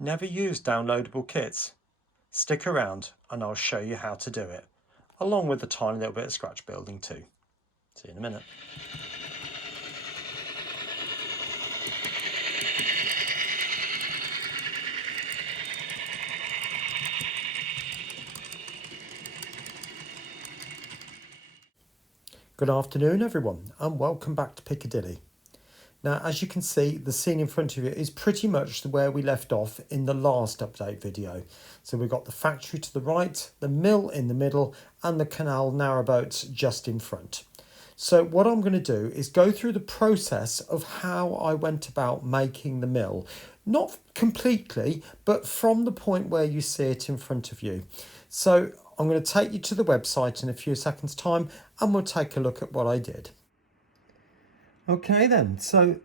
Never use downloadable kits? Stick around and I'll show you how to do it, along with a tiny little bit of scratch building too. See you in a minute. Good afternoon everyone and welcome back to Piccadilly. Now, as you can see, the scene in front of you is pretty much where we left off in the last update video. So we've got the factory to the right, the mill in the middle, and the canal narrowboats just in front. So what I'm going to do is go through the process of how I went about making the mill. Not completely, but from the point where you see it in front of you. So I'm going to take you to the website in a few seconds' time, and we'll take a look at what I did. Okay then, so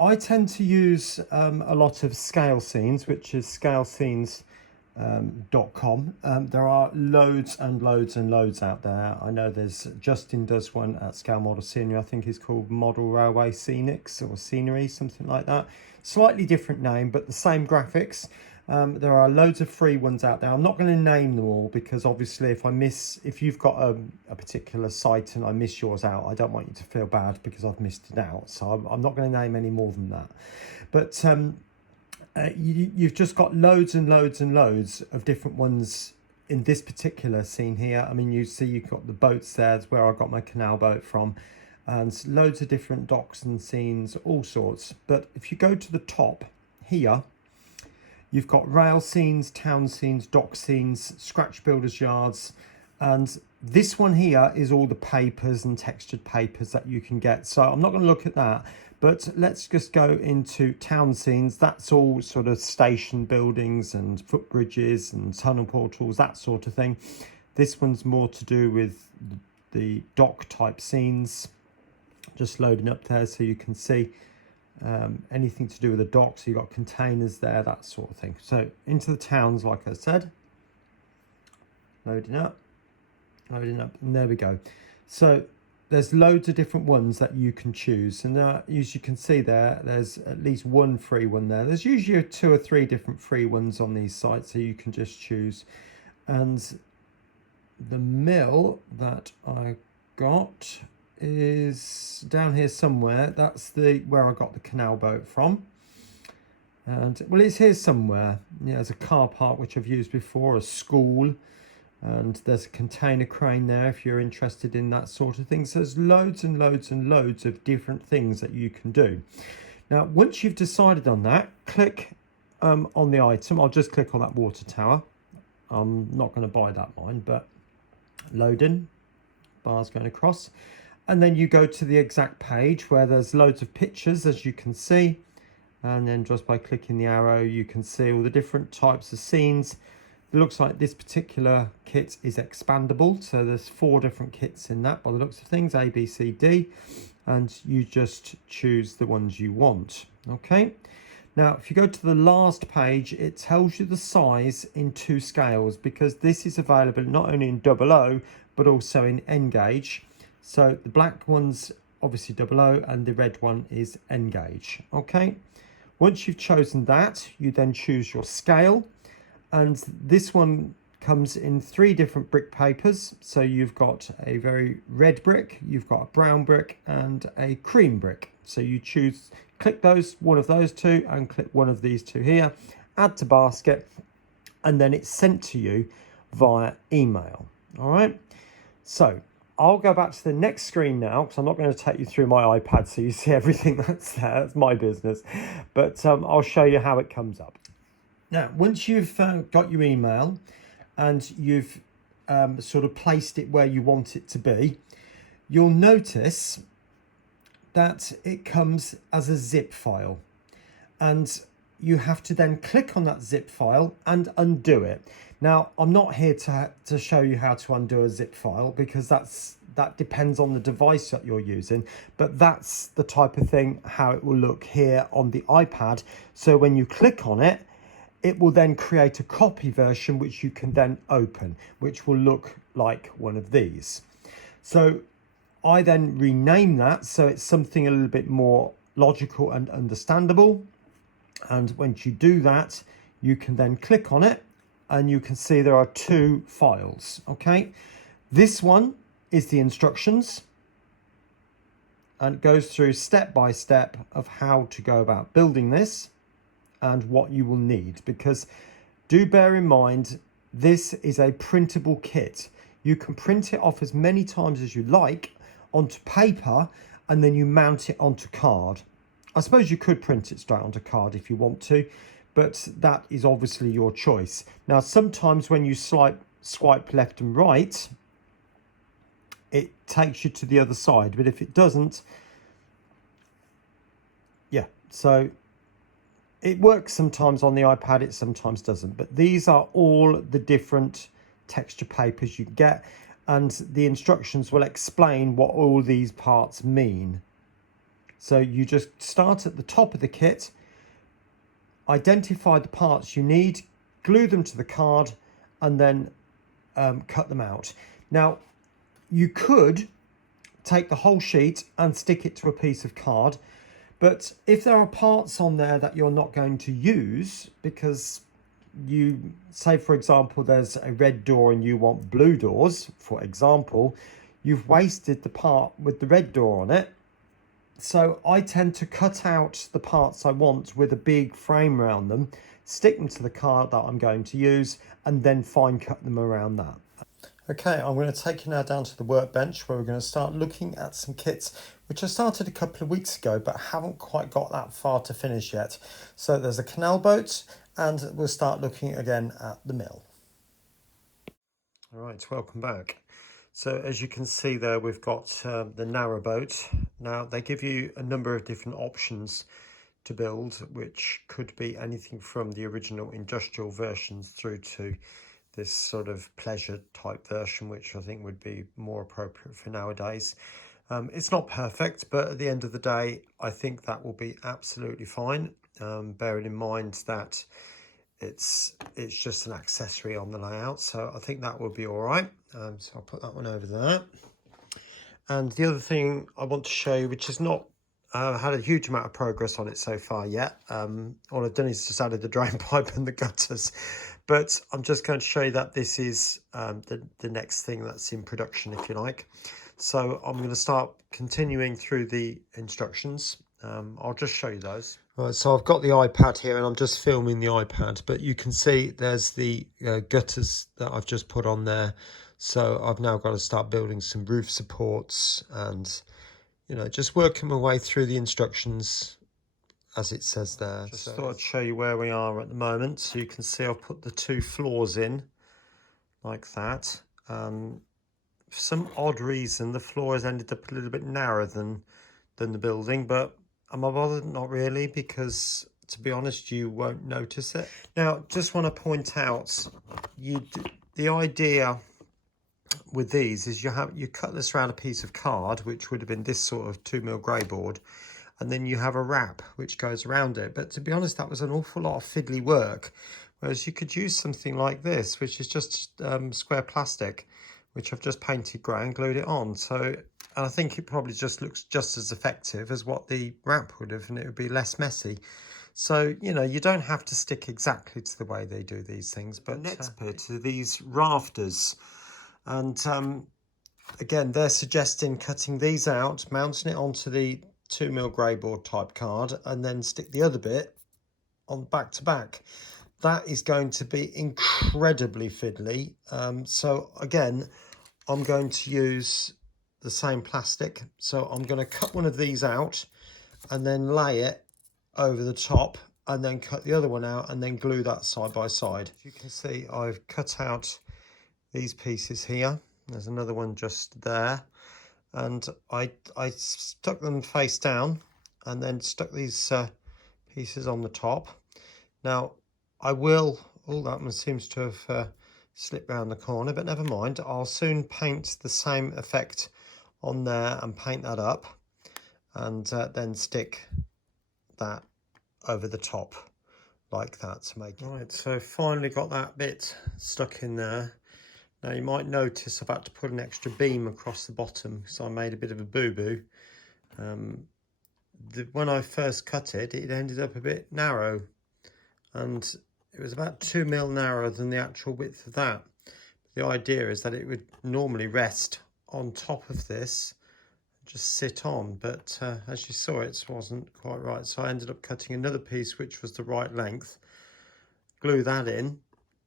I tend to use a lot of Scalescenes, which is scalescenes.com. There are loads and loads and loads out there. I know there's Justin does one at Scale Model Scenery. I think it's called Model Railway Scenics or Scenery, something like that. Slightly different name, but the same graphics. There are loads of free ones out there. I'm not going to name them all because obviously if you've got a particular site and I miss yours out, I don't want you to feel bad because I've missed it out. So I'm not going to name any more than that. But you've just got loads and loads and loads of different ones in this particular scene here. I mean, you see you've got the boats there. That's where I got my canal boat from. And loads of different docks and scenes, all sorts. But if you go to the top here, you've got rail scenes, town scenes, dock scenes, scratch builders yards, and this one here is all the papers and textured papers that you can get. So I'm not going to look at that, but let's just go into town scenes. That's all sort of station buildings and footbridges and tunnel portals, that sort of thing. This one's more to do with the dock type scenes. Just loading up there so you can see anything to do with the docks. You've got containers there, that sort of thing. So into the towns, like I said, loading up, and there we go. So there's loads of different ones that you can choose, and as you can see there's at least one free one there. There's usually 2 or 3 different free ones on these sites, so you can just choose. And the mill that I got is down here somewhere. That's where I got the canal boat from, and well, it's here somewhere. Yeah, there's a car park which I've used before, a school, and there's a container crane there if you're interested in that sort of thing. So there's loads and loads and loads of different things that you can do. Now once you've decided on that, click on the item. I'll just click on that water tower. I'm not going to buy that line, but loading, bars going across. And then you go to the exact page where there's loads of pictures, as you can see. And then just by clicking the arrow, you can see all the different types of scenes. It looks like this particular kit is expandable. So there's 4 different kits in that by the looks of things, A, B, C, D. And you just choose the ones you want. Okay. Now, if you go to the last page, it tells you the size in 2 scales because this is available not only in 00, but also in N gauge. So the black one's obviously 00 and the red one is N gauge. Okay. Once you've chosen that, you then choose your scale. And this one comes in 3 different brick papers. So you've got a very red brick, you've got a brown brick and a cream brick. So you choose, click one of those 2 and click one of these 2 here, add to basket, and then it's sent to you via email. All right. So I'll go back to the next screen now because I'm not going to take you through my iPad so you see everything that's there. That's my business. But I'll show you how it comes up. Now, once you've got your email and you've sort of placed it where you want it to be, you'll notice that it comes as a zip file. And you have to then click on that zip file and undo it. Now, I'm not here to show you how to undo a zip file because that depends on the device that you're using, but that's the type of thing how it will look here on the iPad. So when you click on it, it will then create a copy version which you can then open, which will look like one of these. So I then rename that so it's something a little bit more logical and understandable. And once you do that, you can then click on it and you can see there are two files. Okay, this one is the instructions and it goes through step by step of how to go about building this and what you will need, because do bear in mind this is a printable kit. You can print it off as many times as you like onto paper and then you mount it onto card. I suppose you could print it straight onto card if you want to, but that is obviously your choice. Now sometimes when you swipe left and right, it takes you to the other side, but if it doesn't, yeah, so it works sometimes on the iPad, it sometimes doesn't, but these are all the different texture papers you get, and the instructions will explain what all these parts mean. So you just start at the top of the kit, identify the parts you need, glue them to the card, and then cut them out. Now, you could take the whole sheet and stick it to a piece of card, but if there are parts on there that you're not going to use, because you say, for example, there's a red door and you want blue doors, for example, you've wasted the part with the red door on it. So I tend to cut out the parts I want with a big frame around them, stick them to the card that I'm going to use, and then fine cut them around that. Okay, I'm going to take you now down to the workbench where we're going to start looking at some kits which I started a couple of weeks ago but haven't quite got that far to finish yet. So there's a canal boat and we'll start looking again at the mill. All right, welcome back. So as you can see there, we've got the narrow boat. Now they give you a number of different options to build, which could be anything from the original industrial versions through to this sort of pleasure type version, which I think would be more appropriate for nowadays. It's not perfect, but at the end of the day, I think that will be absolutely fine, bearing in mind that it's just an accessory on the layout, so I think that will be all right. So I'll put that one over there. And the other thing I want to show you, which has not had a huge amount of progress on it so far yet, all I've done is just added the drain pipe and the gutters, but I'm just going to show you that this is the next thing that's in production, if you like. So I'm going to start continuing through the instructions. I'll just show you those. Right, so I've got the iPad here and I'm just filming the iPad, but you can see there's the gutters that I've just put on there. So I've now got to start building some roof supports and, you know, just working my way through the instructions as it says there. Just thought I'd show you where we are at the moment. So you can see I've put the two floors in like that. For some odd reason, the floor has ended up a little bit narrower than the building, but am I bothered? Not really, because to be honest, you won't notice it. Now, just want to point out, the idea with these is you cut this around a piece of card, which would have been this sort of 2mm grey board, and then you have a wrap which goes around it. But to be honest, that was an awful lot of fiddly work, whereas you could use something like this, which is just square plastic, which I've just painted grey and glued it on. So, and I think it probably just looks just as effective as what the wrap would have, and it would be less messy. So, you know, you don't have to stick exactly to the way they do these things. But the next bit are these rafters. And again, they're suggesting cutting these out, mounting it onto the 2mm grey board type card, and then stick the other bit on back to back. That is going to be incredibly fiddly. So again, I'm going to use the same plastic. So I'm going to cut one of these out and then lay it over the top and then cut the other one out and then glue that side by side. As you can see, I've cut out these pieces here. There's another one just there. And I stuck them face down and then stuck these pieces on the top. Now, I will, that one seems to have slipped round the corner, but never mind. I'll soon paint the same effect on there and paint that up, and then stick that over the top like that to make it. Right, so finally got that bit stuck in there. Now you might notice I've had to put an extra beam across the bottom, so I made a bit of a boo-boo. When I first cut it, it ended up a bit narrow, and it was about 2mm narrower than the actual width of that. The idea is that it would normally rest on top of this, just sit on, but as you saw, it wasn't quite right. So I ended up cutting another piece which was the right length, glue that in,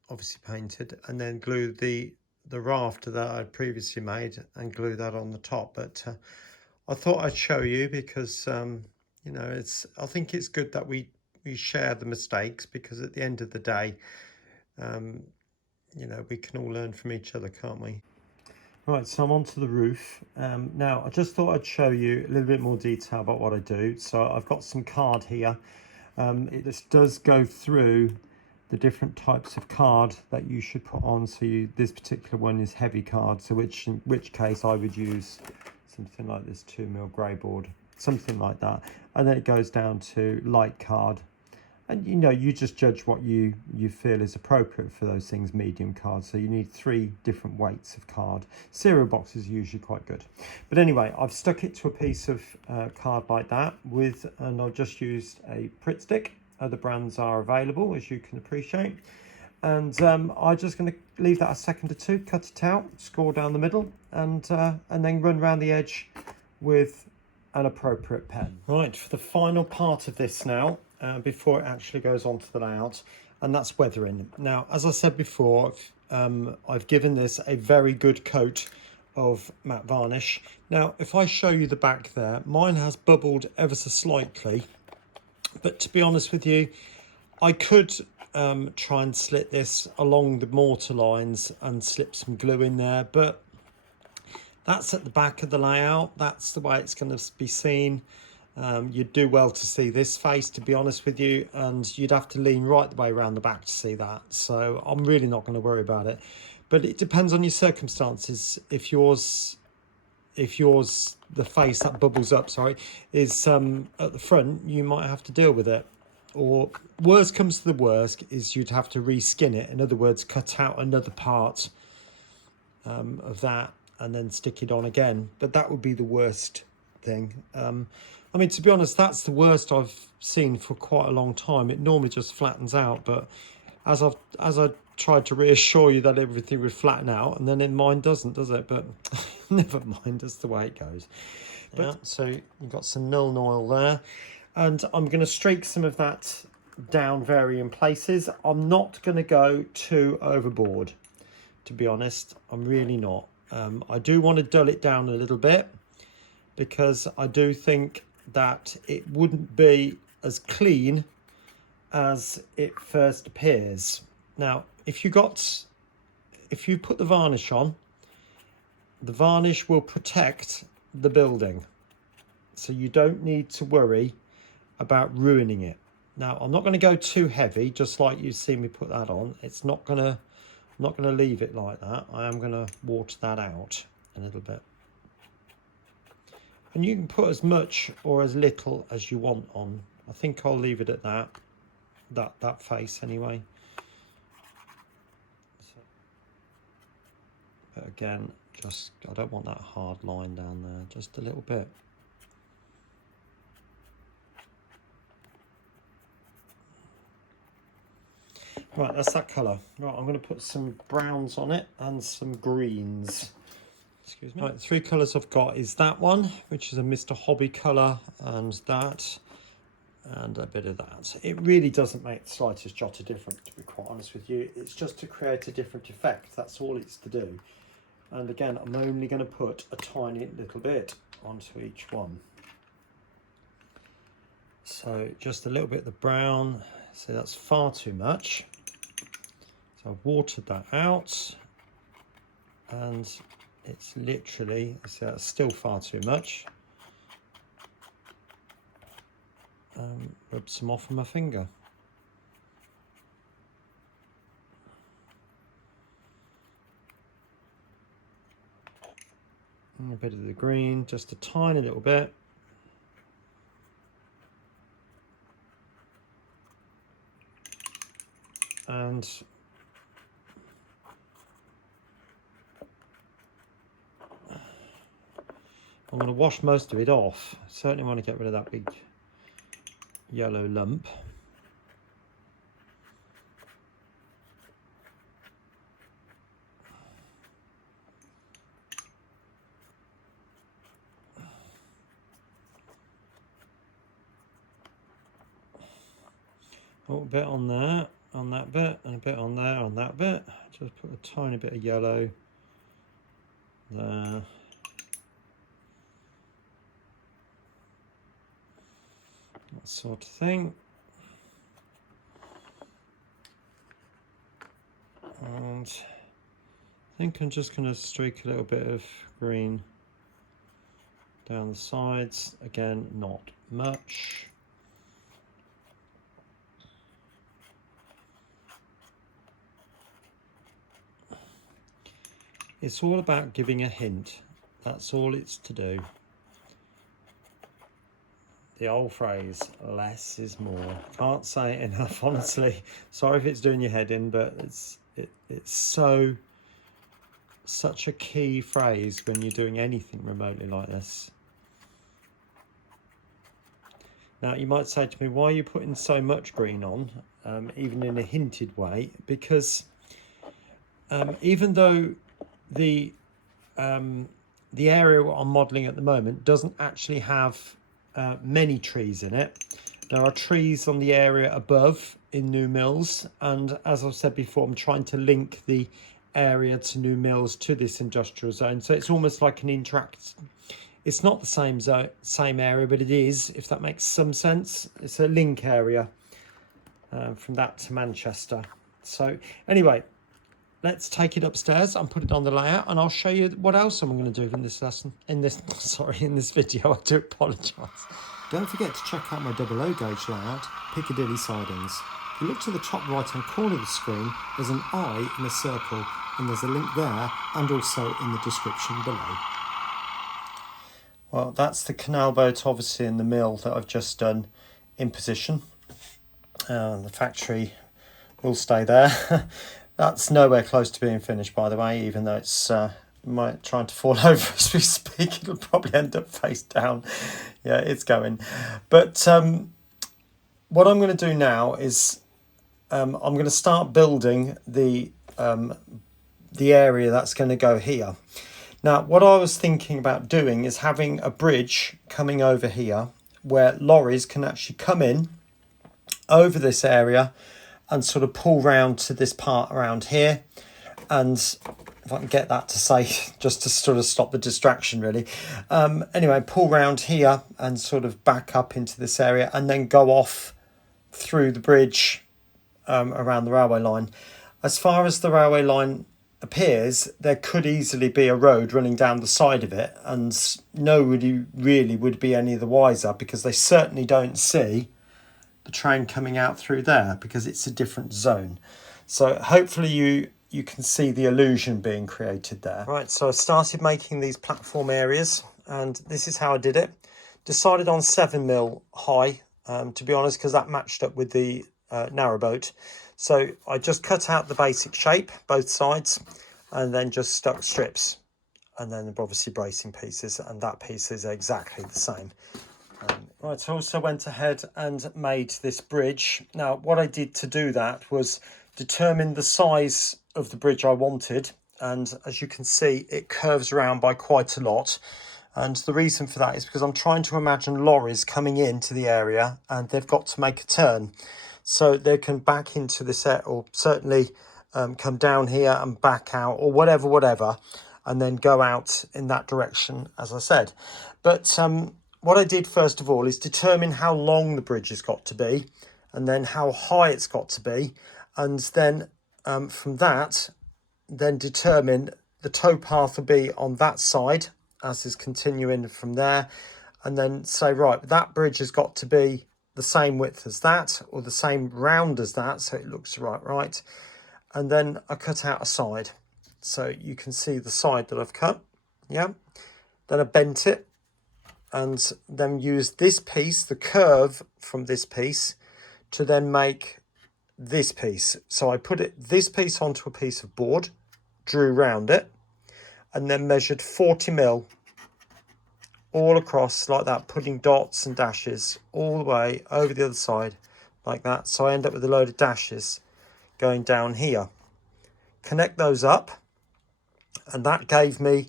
obviously painted, and then glue the rafter that I'd previously made and glue that on the top. But I thought I'd show you because you know, I think it's good that we share the mistakes, because at the end of the day, you know, we can all learn from each other, can't we? Right, so I'm onto the roof. Now, I just thought I'd show you a little bit more detail about what I do. So I've got some card here. This does go through the different types of card that you should put on. So this particular one is heavy card, so in which case I would use something like this 2mm grey board, something like that. And then it goes down to light card. And you know, you just judge what you feel is appropriate for those things, medium card. So you need 3 different weights of card. Cereal boxes are usually quite good. But anyway, I've stuck it to a piece of card like that and I've just used a Pritt stick. Other brands are available, as you can appreciate. And I'm just going to leave that a second or two, cut it out, score down the middle, and then run around the edge with an appropriate pen. Right, for the final part of this now, before it actually goes on to the layout, and that's weathering. Now, as I said before, I've given this a very good coat of matte varnish. Now, if I show you the back there, mine has bubbled ever so slightly, but to be honest with you, I could try and slit this along the mortar lines and slip some glue in there, but that's at the back of the layout. That's the way it's going to be seen. You'd do well to see this face, to be honest with you, and you'd have to lean right the way around the back to see that. So I'm really not going to worry about it. But it depends on your circumstances. If yours, the face that bubbles up, sorry, is at the front, you might have to deal with it. Or worst comes to the worst is you'd have to reskin it. In other words, cut out another part of that and then stick it on again. But that would be the worst thing. I mean, to be honest, that's the worst I've seen for quite a long time. It normally just flattens out, but as I tried to reassure you that everything would flatten out, and then mine doesn't, does it? But never mind, that's the way it goes. But yeah, so you've got some Nuln Oil there, and I'm going to streak some of that down varying places. I'm not going to go too overboard, to be honest. I'm really not. I do want to dull it down a little bit, because I do think that it wouldn't be as clean as it first appears. Now, if you put the varnish on, the varnish will protect the building, so you don't need to worry about ruining it. Now, I'm not going to go too heavy, just like you see me put that on. I'm not going to leave it like that. I am going to water that out a little bit. And you can put as much or as little as you want on. I think I'll leave it at that face anyway. So, but again, I don't want that hard line down there, just a little bit. Right, that's that colour. Right, I'm going to put some browns on it and some greens. Excuse me. Right, the 3 colours I've got is that one, which is a Mr. Hobby colour, and that, and a bit of that. It really doesn't make the slightest jot of difference, to be quite honest with you. It's just to create a different effect. That's all it's to do. And again, I'm only going to put a tiny little bit onto each one. So just a little bit of the brown. So that's far too much. So I've watered that out, and it's literally, so that's still far too much. Rub some off on my finger. And a bit of the green, just a tiny little bit. And I'm going to wash most of it off. Certainly want to get rid of that big yellow lump. Oh, a bit on there, on that bit, and a bit on there, on that bit. Just put a tiny bit of yellow there. That sort of thing. And I think I'm just going to streak a little bit of green down the sides. Again, not much. It's all about giving a hint. That's all it's to do. The old phrase, less is more. Can't say it enough, honestly. Sorry if it's doing your head in, but it's such a key phrase when you're doing anything remotely like this. Now, you might say to me, why are you putting so much green on, even in a hinted way? Because even though the area I'm modelling at the moment doesn't actually have many trees in it, there are trees on the area above in New Mills, and as I've said before, I'm trying to link the area to New Mills to this industrial zone, so it's almost like an interact. It's not the same zone, same area, but it is, if that makes some sense. It's a link area from that to Manchester. So anyway, let's take it upstairs and put it on the layout, and I'll show you what else I'm going to do in this lesson, in this video. I do apologise. Don't forget to check out my double O gauge layout, Piccadilly sidings. If you look to the top right hand corner of the screen, there's an eye in a circle, and there's a link there and also in the description below. Well, that's the canal boat, obviously, in the mill that I've just done in position. The factory will stay there. That's nowhere close to being finished, by the way, even though it's trying to fall over as we speak. It'll probably end up face down. Yeah, it's going. But what I'm going to do now is I'm going to start building the area that's going to go here. Now, what I was thinking about doing is having a bridge coming over here where lorries can actually come in over this area and sort of pull round to this part around here. And if I can get that to say, just to sort of stop the distraction really. Anyway, pull round here and sort of back up into this area and then go off through the bridge around the railway line. As far as the railway line appears, there could easily be a road running down the side of it, and nobody really would be any the wiser, because they certainly don't see the train coming out through there because it's a different zone. So hopefully you can see the illusion being created there. Right, so I started making these platform areas, and this is how I did it. Decided on 7mm high, to be honest, because that matched up with the narrowboat. So I just cut out the basic shape, both sides, and then just stuck strips, and then obviously bracing pieces, and that piece is exactly the same. Right, I also went ahead and made this bridge. Now, what I did to do that was determine the size of the bridge I wanted, and as you can see, it curves around by quite a lot. And the reason for that is because I'm trying to imagine lorries coming into the area, and they've got to make a turn. So they can back into this, or certainly come down here and back out, or whatever, and then go out in that direction, as I said. But what I did first of all is determine how long the bridge has got to be, and then how high it's got to be, and then from that, then determine the towpath will be on that side, as is continuing from there, and then say, right, that bridge has got to be the same width as that, or the same round as that, so it looks right. And then I cut out a side, so you can see the side that I've cut. Yeah, then I bent it, and then used this piece, the curve from this piece, to then make this piece. So I put this piece onto a piece of board, drew round it, and then measured 40mm all across like that, putting dots and dashes all the way over the other side like that. So I end up with a load of dashes going down here. Connect those up, and that gave me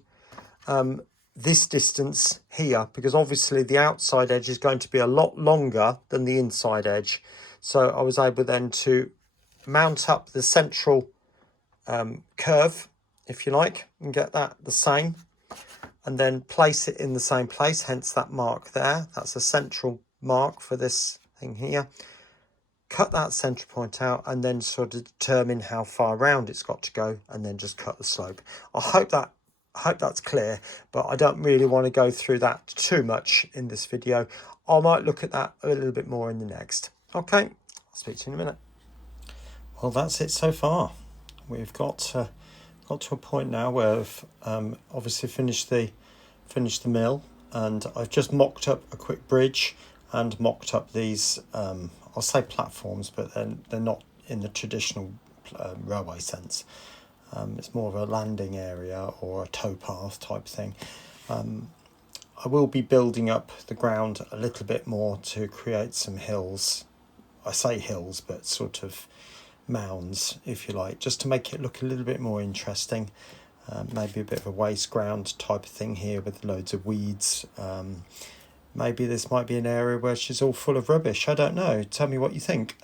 this distance here, because obviously the outside edge is going to be a lot longer than the inside edge. So I was able then to mount up the central curve, if you like, and get that the same, and then place it in the same place, hence that mark there. That's a central mark for this thing here. Cut that center point out and then sort of determine how far round it's got to go, and then just cut the slope. I hope that's clear, but I don't really want to go through that too much in this video. I might look at that a little bit more in the next. Okay, I'll speak to you in a minute. Well, that's it so far. We've got to a point now where I've obviously finished the mill, and I've just mocked up a quick bridge and mocked up these I'll say platforms, but they're not in the traditional railway sense. It's more of a landing area or a towpath type thing. I will be building up the ground a little bit more to create some hills. I say hills, but sort of mounds, if you like, just to make it look a little bit more interesting. Maybe a bit of a waste ground type of thing here with loads of weeds. Maybe this might be an area where she's all full of rubbish. I don't know. Tell me what you think.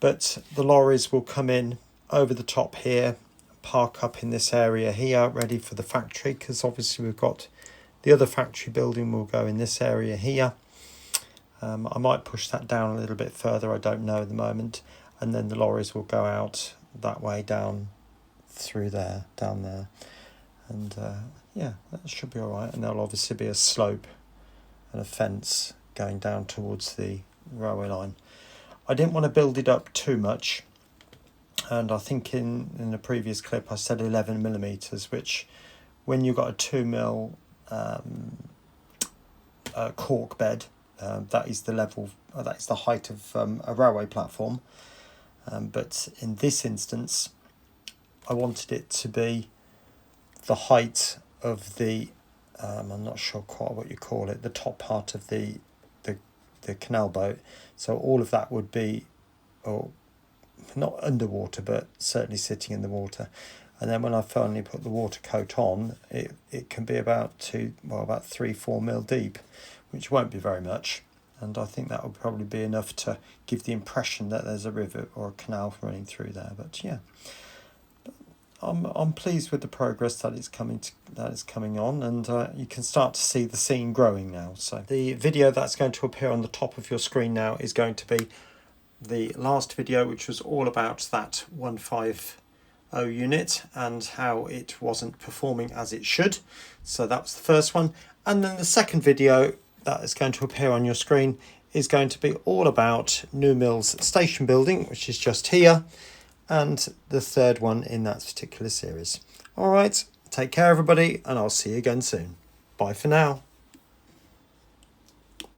But the lorries will come in over the top here, park up in this area here, ready for the factory, because obviously we've got the other factory building will go in this area here. I might push that down a little bit further. I don't know at the moment. And then the lorries will go out that way down through there, down there. And yeah, that should be all right. And there'll obviously be a slope and a fence going down towards the railway line. I didn't want to build it up too much, and I think in the previous clip I said 11 millimeters, which when you've got a 2mm cork bed, that is the level, that is the height of a railway platform. But in this instance, I wanted it to be the height of the I'm not sure quite what you call it, the top part of the canal boat. So all of that would be, or not underwater, but certainly sitting in the water. And then when I finally put the water coat on, it can be about 3-4 mil deep, which won't be very much. And I think that will probably be enough to give the impression that there's a river or a canal running through there. But yeah, I'm pleased with the progress that is coming on, and you can start to see the scene growing now. So the video that's going to appear on the top of your screen now is going to be the last video, which was all about that 150 unit and how it wasn't performing as it should. So that was the first one. And then the second video that is going to appear on your screen is going to be all about New Mills station building, which is just here, and the third one in that particular series. All right, take care everybody, and I'll see you again soon. Bye for now.